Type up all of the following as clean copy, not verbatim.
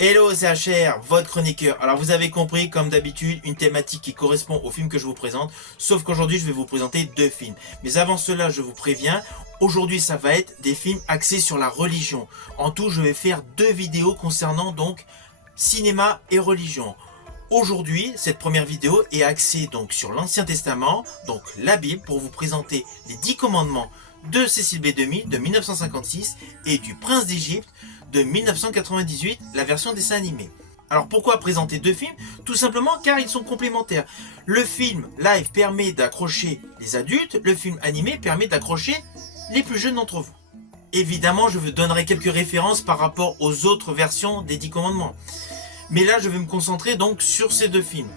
Hello, c'est HR, votre chroniqueur. Alors vous avez compris, comme d'habitude, une thématique qui correspond au film que je vous présente, sauf qu'aujourd'hui je vais vous présenter deux films. Mais avant cela, je vous préviens, aujourd'hui ça va être des films axés sur la religion. En tout, je vais faire deux vidéos concernant donc cinéma et religion. Aujourd'hui, cette première vidéo est axée donc sur l'Ancien Testament, donc la Bible, pour vous présenter les 10 commandements de Cecil B. DeMille de 1956 et du Prince d'Égypte de 1998, la version dessin animé. Alors pourquoi présenter deux films? Tout simplement car ils sont complémentaires. Le film live permet d'accrocher les adultes, le film animé permet d'accrocher les plus jeunes d'entre vous. Évidemment, je vous donnerai quelques références par rapport aux autres versions des 10 commandements. Mais là, je vais me concentrer donc sur ces deux films.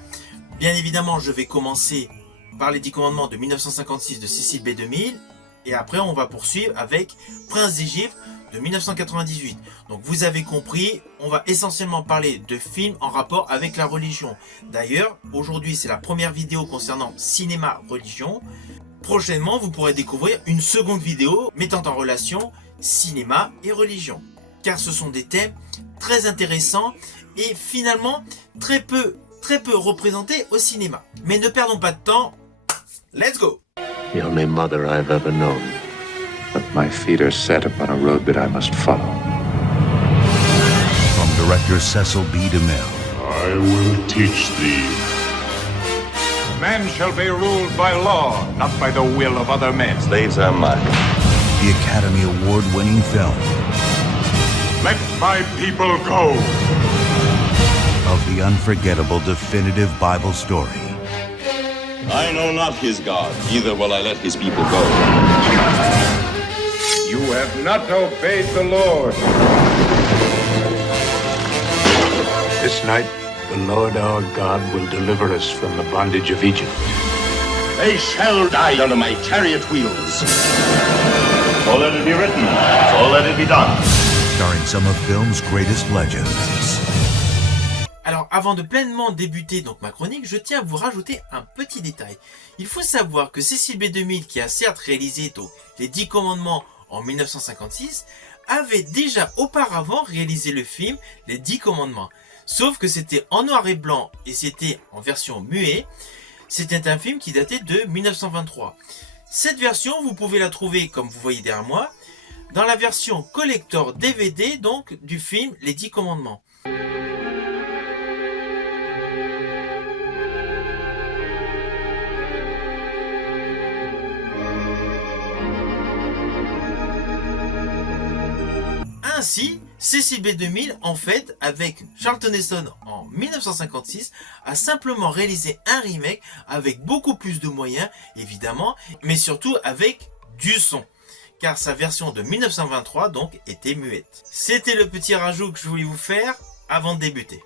Bien évidemment, je vais commencer par les 10 commandements de 1956 de Cecil B. DeMille. Et après, on va poursuivre avec Prince d'Égypte de 1998. Donc vous avez compris, on va essentiellement parler de films en rapport avec la religion. D'ailleurs, aujourd'hui, c'est la première vidéo concernant cinéma-religion. Prochainement, vous pourrez découvrir une seconde vidéo mettant en relation cinéma et religion. Car ce sont des thèmes très intéressants et finalement très peu représentés au cinéma. Mais ne perdons pas de temps, let's go! The only mother I've ever known. But my feet are set upon a road that I must follow. From director Cecil B. DeMille. I will teach thee. Man shall be ruled by law, not by the will of other men. Slaves are mine. The Academy Award-winning film. Let my people go. Of the unforgettable definitive Bible story. I know not his God, neither will I let his people go. You have not obeyed the Lord. This night, the Lord our God will deliver us from the bondage of Egypt. They shall die under my chariot wheels. So let it be written, so let it be done. Starring some of film's greatest legends. Alors avant de pleinement débuter donc ma chronique, je tiens à vous rajouter un petit détail. Il faut savoir que Cecil B. DeMille, qui a certes réalisé donc les 10 commandements en 1956, avait déjà auparavant réalisé le film Les 10 commandements. Sauf que c'était en noir et blanc et c'était en version muet. C'était un film qui datait de 1923. Cette version, vous pouvez la trouver, comme vous voyez derrière moi, dans la version collector DVD donc du film Les 10 commandements. Ainsi, Cecil B. DeMille, en fait, avec Charlton Heston en 1956, a simplement réalisé un remake avec beaucoup plus de moyens, évidemment, mais surtout avec du son. Car sa version de 1923, donc, était muette. C'était le petit rajout que je voulais vous faire avant de débuter.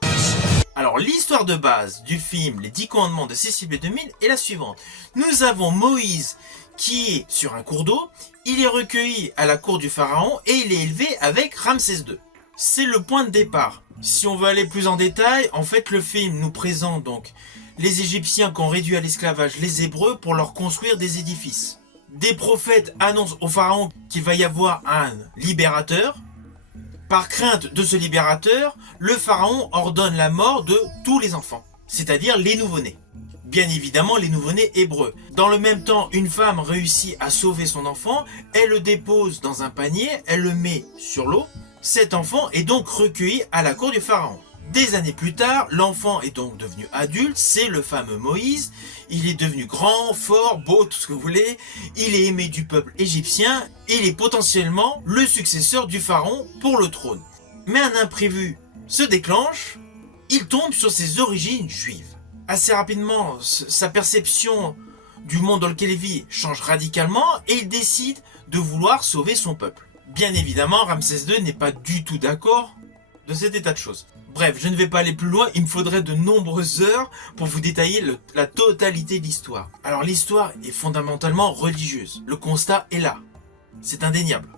Alors, l'histoire de base du film Les 10 commandements de Cecil B. DeMille est la suivante. Nous avons Moïse qui est sur un cours d'eau, il est recueilli à la cour du pharaon et il est élevé avec Ramsès II. C'est le point de départ. Si on veut aller plus en détail, en fait le film nous présente donc les Égyptiens qui ont réduit à l'esclavage les Hébreux pour leur construire des édifices. Des prophètes annoncent au pharaon qu'il va y avoir un libérateur. Par crainte de ce libérateur, le pharaon ordonne la mort de tous les enfants, c'est-à-dire les nouveau-nés. Bien évidemment, les nouveau-nés hébreux. Dans le même temps, une femme réussit à sauver son enfant, elle le dépose dans un panier, elle le met sur l'eau. Cet enfant est donc recueilli à la cour du pharaon. Des années plus tard, l'enfant est donc devenu adulte, c'est le fameux Moïse. Il est devenu grand, fort, beau, tout ce que vous voulez. Il est aimé du peuple égyptien. Il est potentiellement le successeur du pharaon pour le trône. Mais un imprévu se déclenche, il tombe sur ses origines juives. Assez rapidement, sa perception du monde dans lequel il vit change radicalement et il décide de vouloir sauver son peuple. Bien évidemment, Ramsès II n'est pas du tout d'accord de cet état de choses. Bref, je ne vais pas aller plus loin, il me faudrait de nombreuses heures pour vous détailler la totalité de l'histoire. Alors l'histoire est fondamentalement religieuse, le constat est là, c'est indéniable.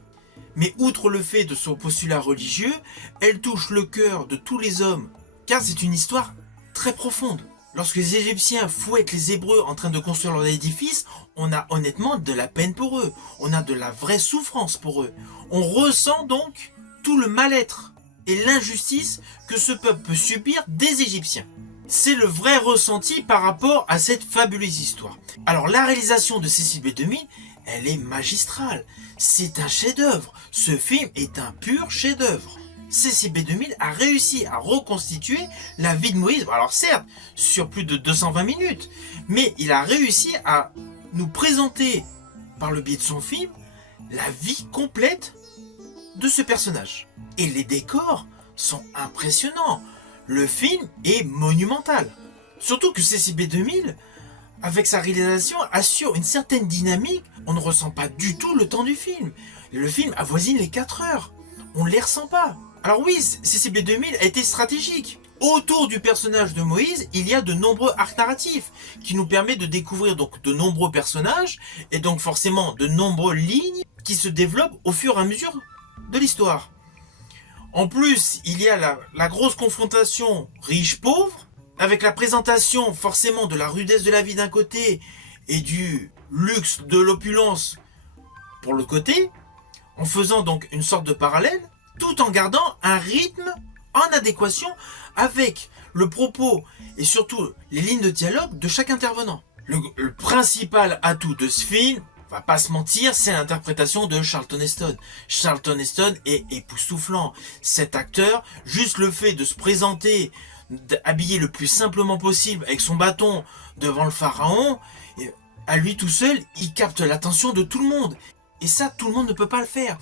Mais outre le fait de son postulat religieux, elle touche le cœur de tous les hommes, car c'est une histoire très profonde. Lorsque les Égyptiens fouettent les Hébreux en train de construire leur édifice, on a honnêtement de la peine pour eux. On a de la vraie souffrance pour eux. On ressent donc tout le mal-être et l'injustice que ce peuple peut subir des Égyptiens. C'est le vrai ressenti par rapport à cette fabuleuse histoire. Alors la réalisation de Cecil B. DeMille, elle est magistrale. C'est un chef-d'œuvre. Ce film est un pur chef-d'œuvre. Cecil B. DeMille a réussi à reconstituer la vie de Moïse. Alors certes, sur plus de 220 minutes, mais il a réussi à nous présenter, par le biais de son film, la vie complète de ce personnage. Et les décors sont impressionnants. Le film est monumental. Surtout que Cecil B. DeMille, avec sa réalisation, assure une certaine dynamique. On ne ressent pas du tout le temps du film. Le film avoisine les 4 heures. On ne les ressent pas. Alors oui, Cecil B. DeMille a été stratégique. Autour du personnage de Moïse, il y a de nombreux arcs narratifs qui nous permettent de découvrir donc de nombreux personnages et donc forcément de nombreuses lignes qui se développent au fur et à mesure de l'histoire. En plus, il y a la grosse confrontation riche-pauvre, avec la présentation forcément de la rudesse de la vie d'un côté et du luxe de l'opulence pour le côté, en faisant donc une sorte de parallèle, tout en gardant un rythme en adéquation avec le propos et surtout les lignes de dialogue de chaque intervenant. Le principal atout de ce film, on va pas se mentir, c'est l'interprétation de Charlton Heston. Charlton Heston est époustouflant. Cet acteur, juste le fait de se présenter, habillé le plus simplement possible avec son bâton devant le pharaon, à lui tout seul, il capte l'attention de tout le monde. Et ça, tout le monde ne peut pas le faire.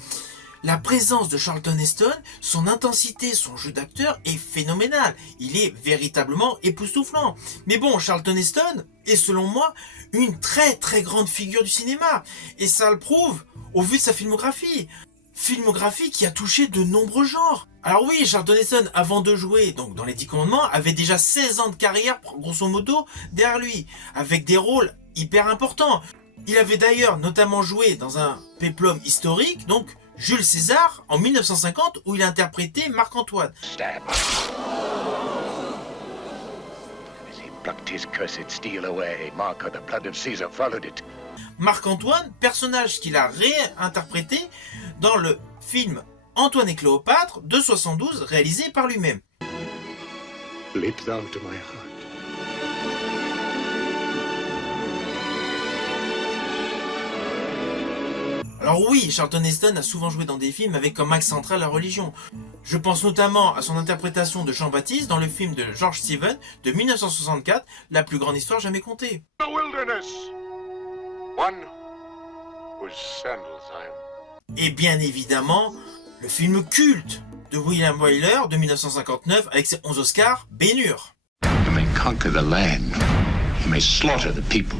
La présence de Charlton Heston, son intensité, son jeu d'acteur est phénoménal. Il est véritablement époustouflant. Mais bon, Charlton Heston est selon moi une très très grande figure du cinéma. Et ça le prouve au vu de sa filmographie. Filmographie qui a touché de nombreux genres. Alors oui, Charlton Heston, avant de jouer donc dans les 10 commandements, avait déjà 16 ans de carrière, grosso modo, derrière lui, avec des rôles hyper importants. Il avait d'ailleurs notamment joué dans un péplum historique, donc Jules César, en 1950, où il a interprété Marc-Antoine. Stab. As he plucked his cursed steel away, mark of the blood of Caesar followed it. Marc-Antoine, personnage qu'il a réinterprété dans le film Antoine et Cléopâtre de 72, réalisé par lui-même. Leap thou to my heart. Alors oui, Charlton Heston a souvent joué dans des films avec comme axe central la religion. Je pense notamment à son interprétation de Jean-Baptiste dans le film de George Stevens de 1964, La plus grande histoire jamais contée. The wilderness. One whose sandals I am. Et bien évidemment, le film culte de William Wyler de 1959 avec ses 11 Oscars, Ben-Hur. You may conquer the land. You may slaughter the people.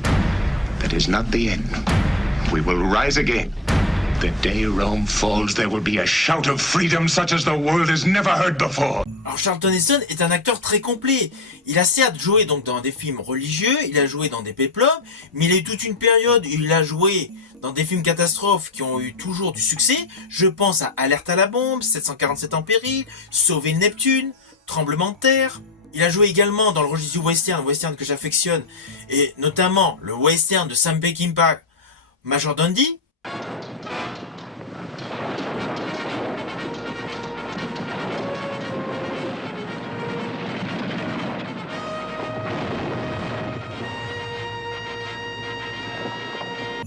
That is not the end. We will rise again. The day Rome falls, there will be a shout of freedom such as the world has never heard before. Alors Charlton Heston est un acteur très complet. Il a certes joué donc dans des films religieux, il a joué dans des péplums, mais il a eu toute une période où il a joué dans des films catastrophes qui ont eu toujours du succès. Je pense à Alerte à la bombe, 747 en péril, Sauver le Neptune, Tremblement de terre. Il a joué également dans le registre du western que j'affectionne, et notamment le western de Sam Peckinpah, Major Dundee.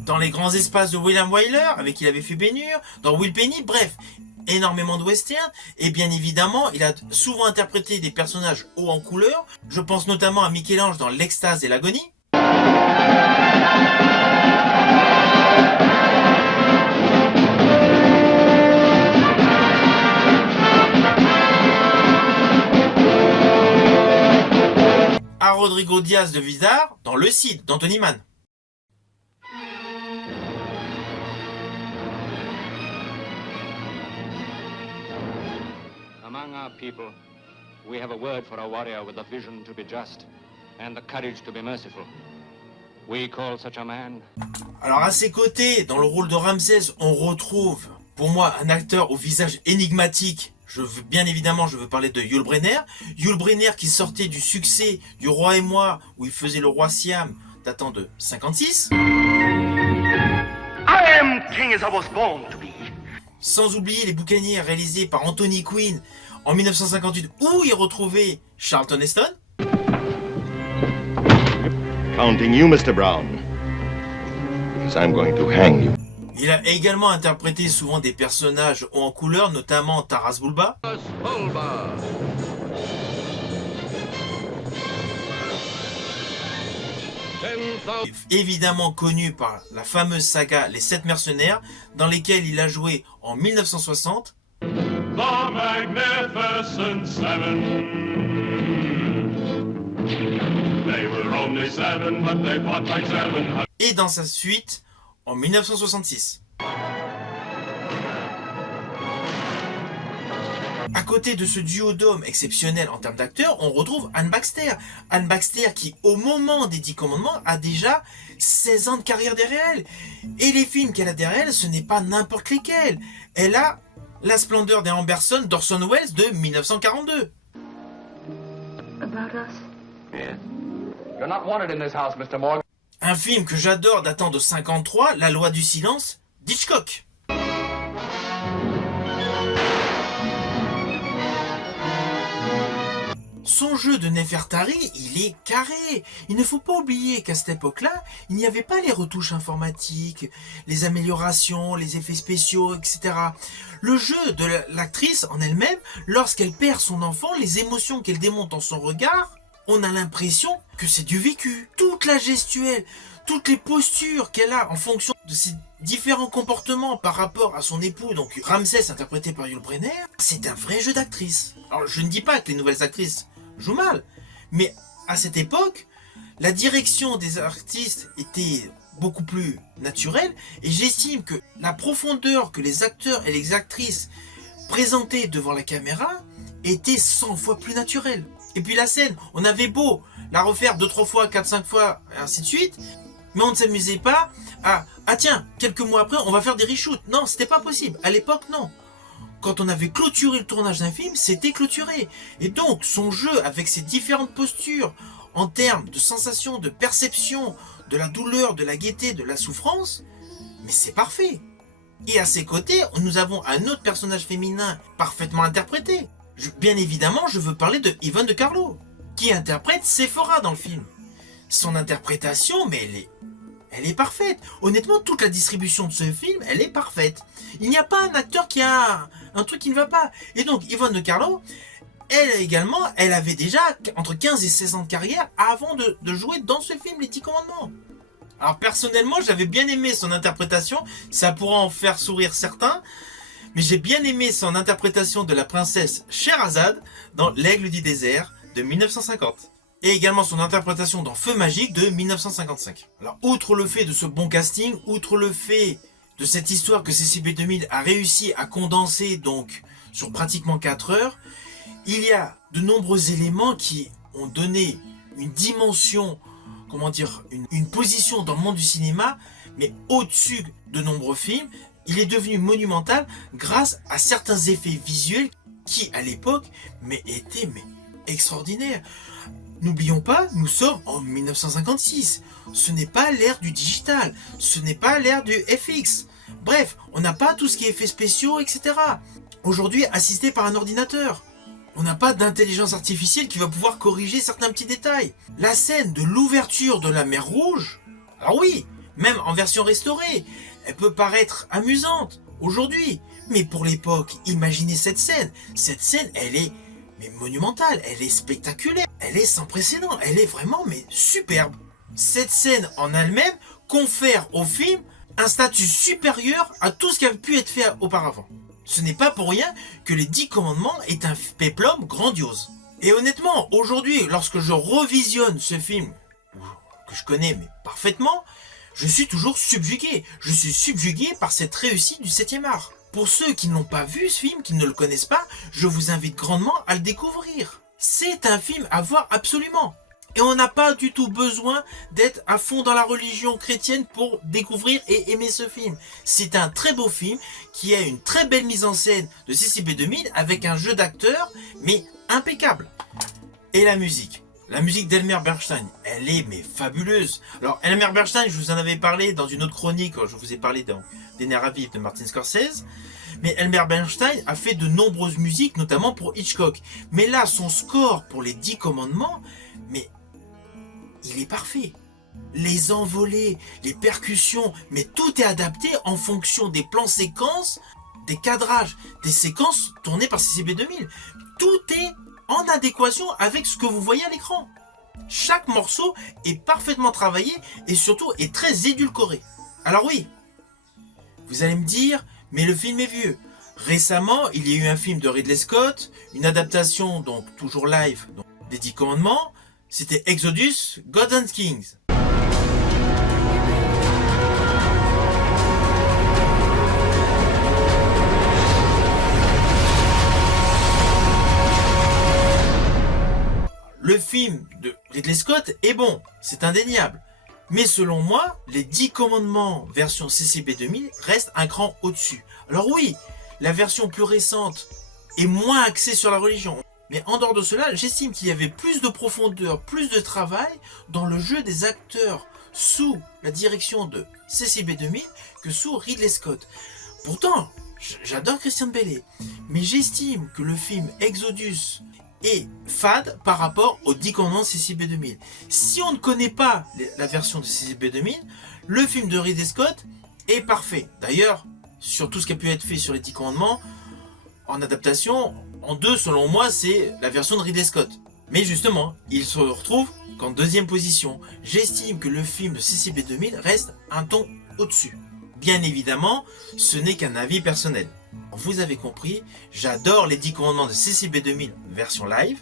Dans les grands espaces de William Wyler, avec qui il avait fait Ben-Hur, dans Will Penny, bref, énormément de western, et bien évidemment, il a souvent interprété des personnages hauts en couleur. Je pense notamment à Michel-Ange dans L'Extase et l'Agonie. À Rodrigo Diaz de Vidar dans Le Cid d'Anthony Mann. Among our people, we have a word for a warrior with the vision to be just and the courage to be merciful. We call such a man. Alors à ses côtés, dans le rôle de Ramsès, on retrouve, pour moi, un acteur au visage énigmatique. Bien évidemment, je veux parler de Yul Brynner. Yul Brynner qui sortait du succès du Roi et moi, où il faisait le roi Siam, datant de 56. I am king as I was born to be. Sans oublier Les Boucaniers réalisés par Anthony Quinn en 1958 où il retrouvait Charlton Heston. Counting you, Mr. Brown. Because I'm going to hang you. Il a également interprété souvent des personnages hauts en couleur, notamment Taras Bulba. Évidemment connu par la fameuse saga Les 7 mercenaires, dans lesquels il a joué en 1960. The Magnificent Seven. They were only seven, but they fought like seven. Et dans sa suite en 1966. À côté de ce duo d'hommes exceptionnel en termes d'acteurs, on retrouve Anne Baxter. Anne Baxter qui, au moment des 10 commandements, a déjà 16 ans de carrière derrière elle. Et les films qu'elle a derrière elle, ce n'est pas n'importe lesquels. Elle a La splendeur des Amberson d'Orson Welles de 1942. About us? Yes. You're not wanted in this house, Mr. Morgan. Un film que j'adore datant de 53, La loi du silence, d'Hitchcock. Son jeu de Nefertari, il est carré. Il ne faut pas oublier qu'à cette époque-là, il n'y avait pas les retouches informatiques, les améliorations, les effets spéciaux, etc. Le jeu de l'actrice en elle-même, lorsqu'elle perd son enfant, les émotions qu'elle démonte dans son regard, on a l'impression que c'est du vécu. Toute la gestuelle, toutes les postures qu'elle a en fonction de ses différents comportements par rapport à son époux, donc Ramsès interprété par Yul Brynner, c'est un vrai jeu d'actrice. Alors je ne dis pas que les nouvelles actrices jouent mal, mais à cette époque, la direction des artistes était beaucoup plus naturelle, et j'estime que la profondeur que les acteurs et les actrices présentaient devant la caméra était 100 fois plus naturelle. Et puis la scène, on avait beau la refaire 2-3 fois, 4-5 fois, et ainsi de suite, mais on ne s'amusait pas à « Ah tiens, quelques mois après, on va faire des reshoots ». Non, c'était pas possible. À l'époque, non. Quand on avait clôturé le tournage d'un film, c'était clôturé. Et donc, son jeu avec ses différentes postures, en termes de sensation, de perception, de la douleur, de la gaieté, de la souffrance, mais c'est parfait. Et à ses côtés, nous avons un autre personnage féminin parfaitement interprété. Bien évidemment, je veux parler de Yvonne de Carlo, qui interprète Sephora dans le film. Son interprétation, mais elle est parfaite. Honnêtement, toute la distribution de ce film, elle est parfaite. Il n'y a pas un acteur qui a un truc qui ne va pas. Et donc, Yvonne de Carlo, elle également, elle avait déjà entre 15 et 16 ans de carrière avant de jouer dans ce film, Les 10 commandements. Alors personnellement, j'avais bien aimé son interprétation. Ça pourra en faire sourire certains. Mais j'ai bien aimé son interprétation de la princesse Sherazade dans L'Aigle du désert de 1950. Et également son interprétation dans Feu magique de 1955. Alors, outre le fait de ce bon casting, outre le fait de cette histoire que CCB2000 a réussi à condenser donc sur pratiquement 4 heures, il y a de nombreux éléments qui ont donné une dimension, comment dire, une position dans le monde du cinéma, mais au-dessus de nombreux films. Il est devenu monumental grâce à certains effets visuels qui, à l'époque, étaient extraordinaires. N'oublions pas, nous sommes en 1956. Ce n'est pas l'ère du digital, ce n'est pas l'ère du FX. Bref, on n'a pas tout ce qui est effets spéciaux, etc. Aujourd'hui, assisté par un ordinateur. On n'a pas d'intelligence artificielle qui va pouvoir corriger certains petits détails. La scène de l'ouverture de la mer Rouge, alors oui, même en version restaurée, elle peut paraître amusante aujourd'hui. Mais pour l'époque, imaginez cette scène. Cette scène, elle est monumentale, elle est spectaculaire, elle est sans précédent, elle est vraiment superbe. Cette scène en elle-même confère au film un statut supérieur à tout ce qui a pu être fait auparavant. Ce n'est pas pour rien que Les 10 commandements est un péplum grandiose. Et honnêtement, aujourd'hui, lorsque je revisionne ce film, que je connais parfaitement, je suis toujours subjugué. Je suis subjugué par cette réussite du 7e art. Pour ceux qui n'ont pas vu ce film, qui ne le connaissent pas, je vous invite grandement à le découvrir. C'est un film à voir absolument. Et on n'a pas du tout besoin d'être à fond dans la religion chrétienne pour découvrir et aimer ce film. C'est un très beau film qui a une très belle mise en scène de CCB2000 avec un jeu d'acteurs, mais impeccable. Et la musique. La musique d'Elmer Bernstein, elle est fabuleuse. Alors Elmer Bernstein, je vous en avais parlé dans une autre chronique, je vous ai parlé des Nerfs à vif de Martin Scorsese. Mais Elmer Bernstein a fait de nombreuses musiques, notamment pour Hitchcock. Mais là, son score pour les 10 commandements, mais il est parfait. Les envolées, les percussions, mais tout est adapté en fonction des plans séquences, des cadrages, des séquences tournées par CCB 2000. Tout est en adéquation avec ce que vous voyez à l'écran. Chaque morceau est parfaitement travaillé et surtout est très édulcoré. Alors oui, vous allez me dire, mais le film est vieux. Récemment, il y a eu un film de Ridley Scott, une adaptation, donc toujours live, donc, des 10 commandements. C'était Exodus, Gods and Kings. Le film de Ridley Scott est bon, c'est indéniable. Mais selon moi, les 10 commandements version CCB 2000 restent un cran au-dessus. Alors oui, la version plus récente est moins axée sur la religion. Mais en dehors de cela, j'estime qu'il y avait plus de profondeur, plus de travail dans le jeu des acteurs sous la direction de CCB 2000 que sous Ridley Scott. Pourtant, j'adore Christian Bale, mais j'estime que le film Exodus est fade par rapport aux 10 commandements de CCB 2000. Si on ne connaît pas la version de CCB 2000, le film de Ridley Scott est parfait. D'ailleurs, sur tout ce qui a pu être fait sur les 10 commandements, en adaptation, en 2 selon moi, c'est la version de Ridley Scott. Mais justement, il se retrouve qu'en 2e position. J'estime que le film de CCB 2000 reste un ton au-dessus. Bien évidemment, ce n'est qu'un avis personnel. Vous avez compris, j'adore les 10 commandements de CCB 2000 version live.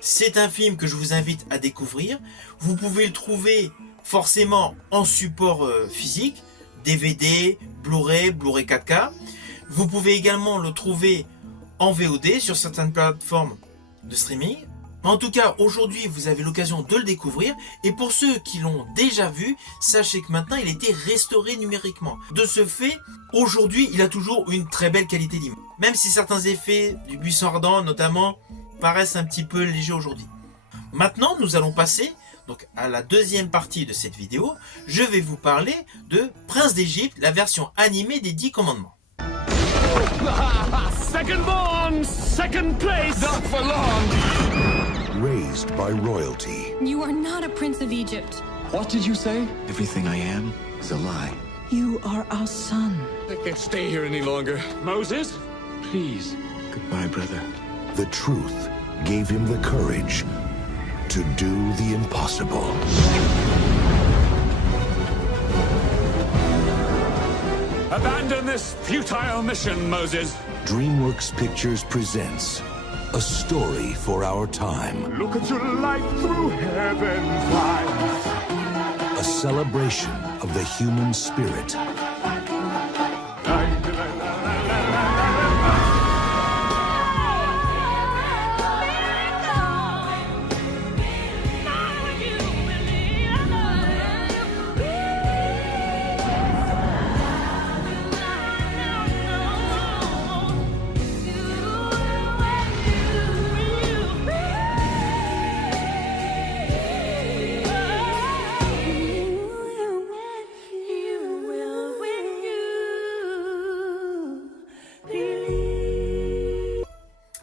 C'est un film que je vous invite à découvrir. Vous pouvez le trouver forcément en support physique, DVD, Blu-ray, Blu-ray 4K. Vous pouvez également le trouver en VOD sur certaines plateformes de streaming. En tout cas, aujourd'hui, vous avez l'occasion de le découvrir. Et pour ceux qui l'ont déjà vu, sachez que maintenant, il a été restauré numériquement. De ce fait, aujourd'hui, il a toujours une très belle qualité d'image. Même si certains effets du buisson ardent, notamment, paraissent un petit peu légers aujourd'hui. Maintenant, nous allons passer donc à la 2e partie de cette vidéo. Je vais vous parler de Prince d'Égypte, la version animée des 10 commandements. Second born, second place, not for long. Raised by royalty. You are not a prince of Egypt. What did you say? Everything I am is a lie. You are our son. I can't stay here any longer. Moses, please. Goodbye, brother. The truth gave him the courage to do the impossible. Abandon this futile mission, Moses. DreamWorks Pictures presents a story for our time. Look at your life through heaven's eyes. A celebration of the human spirit.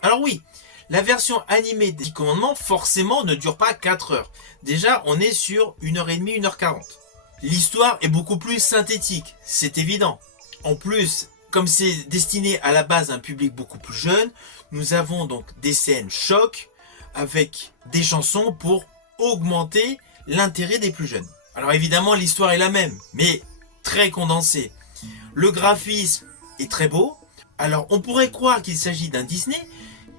Alors oui, la version animée des 10 commandements forcément ne dure pas 4 heures. Déjà, on est sur 1h30, 1h40. L'histoire est beaucoup plus synthétique, c'est évident. En plus, comme c'est destiné à la base à un public beaucoup plus jeune, nous avons donc des scènes choc avec des chansons pour augmenter l'intérêt des plus jeunes. Alors évidemment, l'histoire est la même, mais très condensée. Le graphisme est très beau. Alors on pourrait croire qu'il s'agit d'un Disney,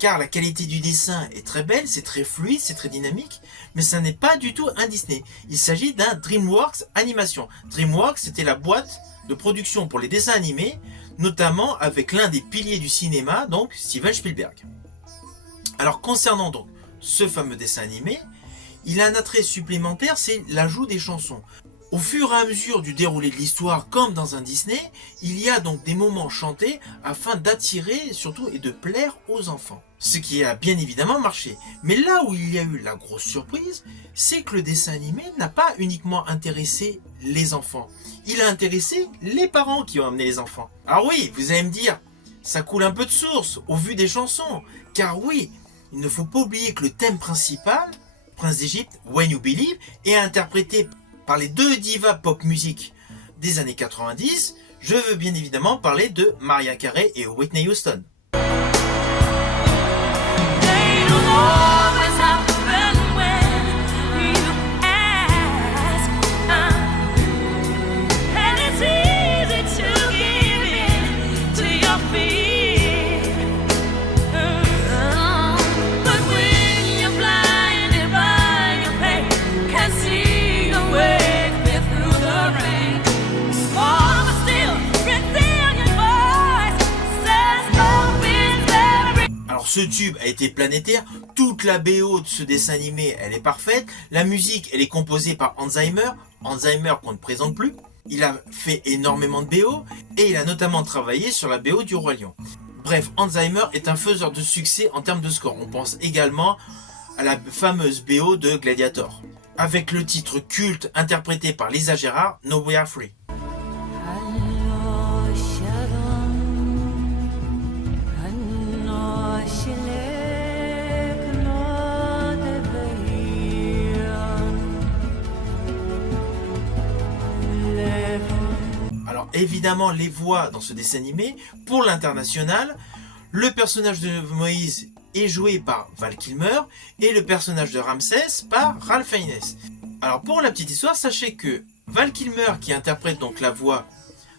car la qualité du dessin est très belle, c'est très fluide, c'est très dynamique, mais ça n'est pas du tout un Disney. Il s'agit d'un DreamWorks Animation. DreamWorks, c'était la boîte de production pour les dessins animés, notamment avec l'un des piliers du cinéma, donc Steven Spielberg. Alors concernant donc ce fameux dessin animé, il a un attrait supplémentaire, c'est l'ajout des chansons. Au fur et à mesure du déroulé de l'histoire, comme dans un Disney, il y a donc des moments chantés afin d'attirer surtout et de plaire aux enfants. Ce qui a bien évidemment marché. Mais là où il y a eu la grosse surprise, c'est que le dessin animé n'a pas uniquement intéressé les enfants. Il a intéressé les parents qui ont amené les enfants. Alors oui, vous allez me dire, ça coule un peu de source au vu des chansons. Car oui, il ne faut pas oublier que le thème principal, Prince d'Égypte, When You Believe, est interprété par les deux divas pop musique des années 90. Je veux bien évidemment parler de Mariah Carey et Whitney Houston. Ce tube a été planétaire, toute la BO de ce dessin animé, elle est parfaite. La musique, elle est composée par Hans Zimmer qu'on ne présente plus. Il a fait énormément de BO et il a notamment travaillé sur la BO du Roi Lion. Bref, Hans Zimmer est un faiseur de succès en termes de score. On pense également à la fameuse BO de Gladiator, avec le titre culte interprété par Lisa Gerrard, No We Are Free. Évidemment, les voix dans ce dessin animé, pour l'international, le personnage de Moïse est joué par Val Kilmer et le personnage de Ramsès par Ralph Fiennes. Alors pour la petite histoire, sachez que Val Kilmer, qui interprète donc la voix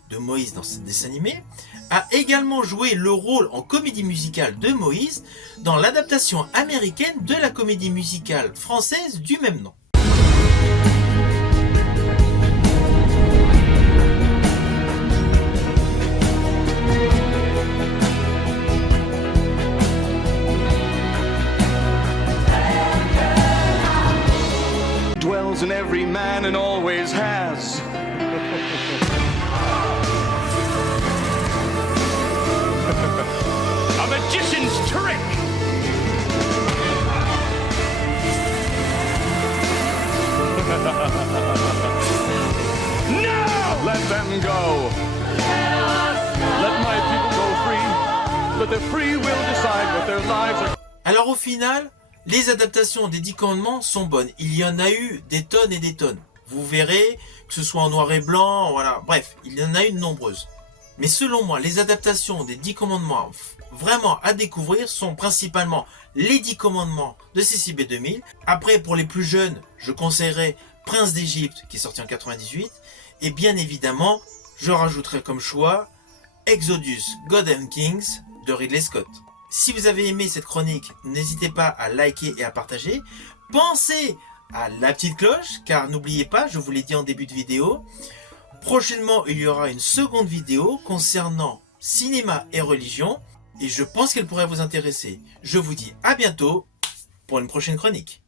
de Moïse dans ce dessin animé, a également joué le rôle en comédie musicale de Moïse dans l'adaptation américaine de la comédie musicale française du même nom. Dwells in every man and always has. A magician's trick. No! Let them go. Let my people go free. Let their free will decide what their lives are. Alors au final, les adaptations des 10 commandements sont bonnes. Il y en a eu des tonnes et des tonnes. Vous verrez, que ce soit en noir et blanc, voilà. Bref, il y en a eu de nombreuses. Mais selon moi, les adaptations des 10 commandements vraiment à découvrir sont principalement les 10 commandements de CCB 2000. Après, pour les plus jeunes, je conseillerais Prince d'Égypte, qui est sorti en 98. Et bien évidemment, je rajouterai comme choix Exodus, God and Kings de Ridley Scott. Si vous avez aimé cette chronique, n'hésitez pas à liker et à partager. Pensez à la petite cloche, car n'oubliez pas, je vous l'ai dit en début de vidéo, prochainement il y aura une seconde vidéo concernant cinéma et religion, et je pense qu'elle pourrait vous intéresser. Je vous dis à bientôt pour une prochaine chronique.